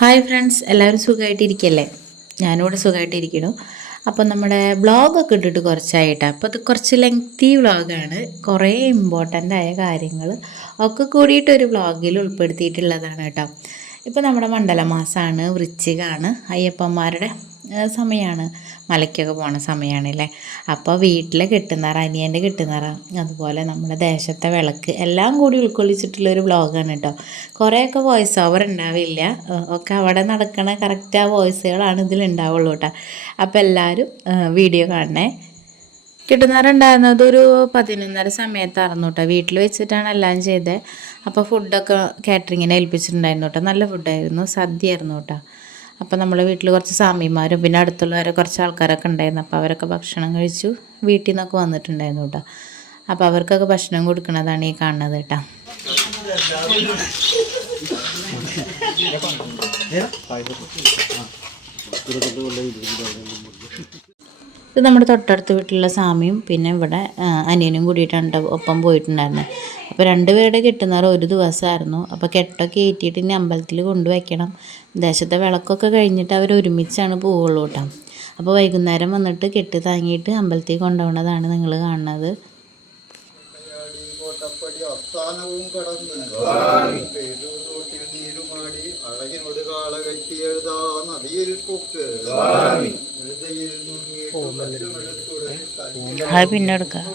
Hi friends, എല്ലാവരും സുഖമായിട്ടിരിക്കല്ലേ? ഞാനിവിടെ സുഖമായിട്ടിരിക്കുന്നു. അപ്പോൾ നമ്മുടെ വ്ളോഗൊക്കെ ഇട്ടിട്ട് കുറച്ചായിട്ടാണ്. അപ്പോൾ അത് കുറച്ച് ലെങ്തി വ്ളോഗാണ്. കുറേ ഇമ്പോർട്ടൻ്റ് ആയ കാര്യങ്ങൾ ഒക്കെ കൂടിയിട്ടൊരു വ്ളോഗിൽ ഉൾപ്പെടുത്തിയിട്ടുള്ളതാണ് കേട്ടോ. ഇപ്പോൾ നമ്മുടെ മണ്ഡലമാസമാണ്, വൃശ്ചികമാണ്, അയ്യപ്പന്മാരുടെ സമയമാണ്, മലയ്ക്കൊക്കെ പോണ സമയമാണല്ലേ. അപ്പോൾ വീട്ടിലെ കെട്ടുന്നറ, അനിയൻ്റെ കെട്ടുന്നറ, അതുപോലെ നമ്മുടെ ദേശത്തെ വിളക്ക് എല്ലാം കൂടി ഉൾക്കൊള്ളിച്ചിട്ടുള്ളൊരു വ്ളോഗാണ് കേട്ടോ. കുറേയൊക്കെ വോയിസ് ഓവർ ഉണ്ടാവില്ല, ഒക്കെ അവിടെ നടക്കണ കറക്റ്റ് ആ വോയിസുകളാണ് ഇതിലുണ്ടാവുള്ളൂ കേട്ടോ. അപ്പോൾ എല്ലാവരും വീഡിയോ കാണണേ. കിട്ടുന്നവരുണ്ടായിരുന്നത് ഒരു 11:30 സമയത്തായിരുന്നു കേട്ടോ. വീട്ടിൽ വെച്ചിട്ടാണ് എല്ലാം ചെയ്തത്. അപ്പോൾ ഫുഡൊക്കെ കാറ്ററിങ്ങിനെ ഏൽപ്പിച്ചിട്ടുണ്ടായിരുന്നു കേട്ടോ. നല്ല ഫുഡായിരുന്നു, സദ്യയായിരുന്നു കേട്ടോ. അപ്പോൾ നമ്മളെ വീട്ടിൽ കുറച്ച് സ്വാമിമാരും പിന്നെ അടുത്തുള്ളവരെ കുറച്ച് ആൾക്കാരൊക്കെ ഉണ്ടായിരുന്നു. അപ്പോൾ അവരൊക്കെ ഭക്ഷണം കഴിച്ചു, വീട്ടിൽ നിന്നൊക്കെ വന്നിട്ടുണ്ടായിരുന്നു കേട്ടോ. അപ്പോൾ അവർക്കൊക്കെ ഭക്ഷണം കൊടുക്കുന്നതാണ് ഈ കാണുന്നത് കേട്ടോ. ഇത് നമ്മുടെ തൊട്ടടുത്ത വീട്ടിലുള്ള സ്വാമിയും പിന്നെ ഇവിടെ അനിയനും കൂടിയിട്ടാണ് ഒപ്പം പോയിട്ടുണ്ടായിരുന്നത്. അപ്പോൾ രണ്ടുപേരുടെ കെട്ടുന്നവർ ഒരു ദിവസമായിരുന്നു. അപ്പോൾ കെട്ടൊക്കെ ഏറ്റിയിട്ട് ഇനി അമ്പലത്തിൽ കൊണ്ടുവയ്ക്കണം. ദേശത്തെ വിളക്കൊക്കെ കഴിഞ്ഞിട്ട് അവർ ഒരുമിച്ചാണ് പോവുള്ളൂ കേട്ടോ. അപ്പോൾ വൈകുന്നേരം വന്നിട്ട് കെട്ട് താങ്ങിയിട്ട് അമ്പലത്തിൽ കൊണ്ടുപോകുന്നതാണ് നിങ്ങൾ കാണുന്നത്. അത് പിന്നെ എടുക്കാം.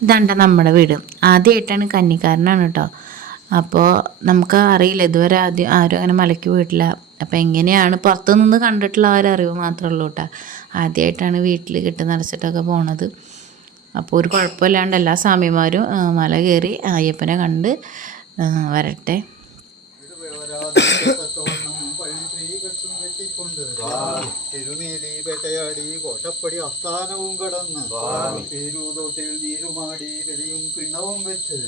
ഇതാണ്ട നമ്മുടെ വീട്. ആദ്യമായിട്ടാണ്, കന്നിക്കാരനാണ് കേട്ടോ. അപ്പോൾ നമുക്ക് അറിയില്ല, ഇതുവരെ ആരും അങ്ങനെ മലയ്ക്ക് പോയിട്ടില്ല. അപ്പോൾ എങ്ങനെയാണ് പുറത്തു നിന്ന് കണ്ടിട്ടുള്ള ആ ഒരു അറിവ് മാത്രമേ ഉള്ളൂ കേട്ടോ. ആദ്യമായിട്ടാണ് വീട്ടിൽ കെട്ട് നിറച്ചിട്ടൊക്കെ പോണത്. അപ്പോൾ ഒരു കുഴപ്പമില്ലാണ്ട് എല്ലാ സ്വാമിമാരും മല കയറി അയ്യപ്പനെ കണ്ട് വരട്ടെ. തിരുനീലി വേട്ടയാടി കോട്ടപ്പടി ആസ്ഥാനവും കടന്ന് പേരൂതോട്ടിൽ നീരുമാടി ബലിയും പിണ്ണവും വെച്ച്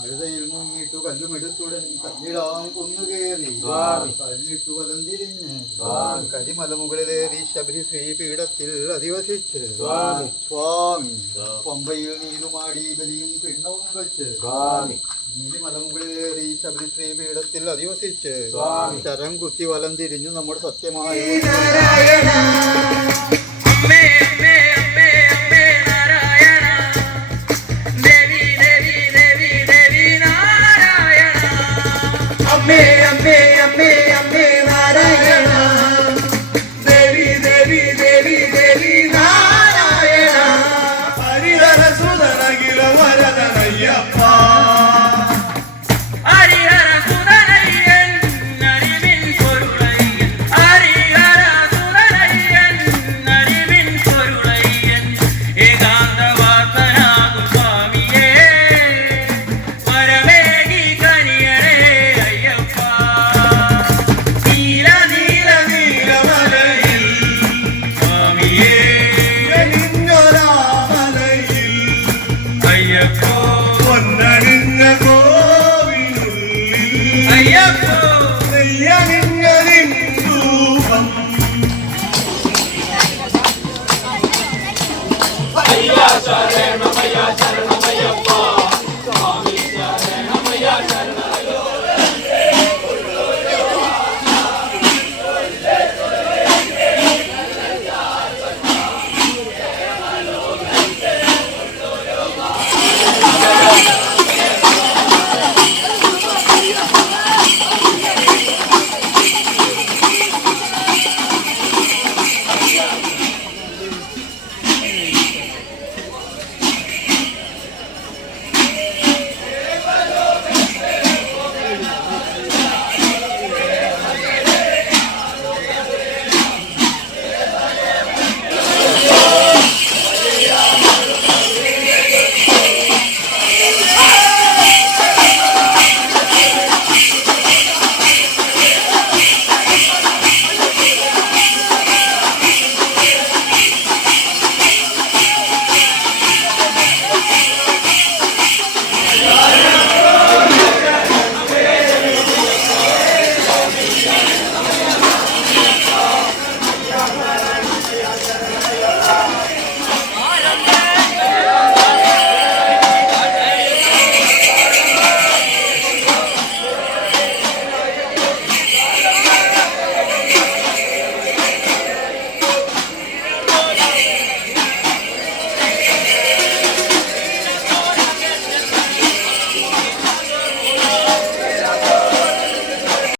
അഴുതയിൽ മുങ്ങിട്ടു കല്ലുമെടുത്തുടൻ കല്ലിടാം കുന്നുകേറി കല്ലിട്ടു വലം തിരിഞ്ഞ് കരിമല മുകളിലേറി ശബരി ശ്രീപീഠത്തിൽ അധിവസിച്ച് സ്വാമി പമ്പയിൽ നീരുമാടി ബലിയും പിണ്ണവും വെച്ച് നീലിമല മുകളിലേറി ശബരി ശ്രീപീഠത്തിൽ അധിവസിച്ച് ചരം കുത്തി വലം തിരിഞ്ഞു നമ്മുടെ സത്യമായ Share, Maya, Share, Maya,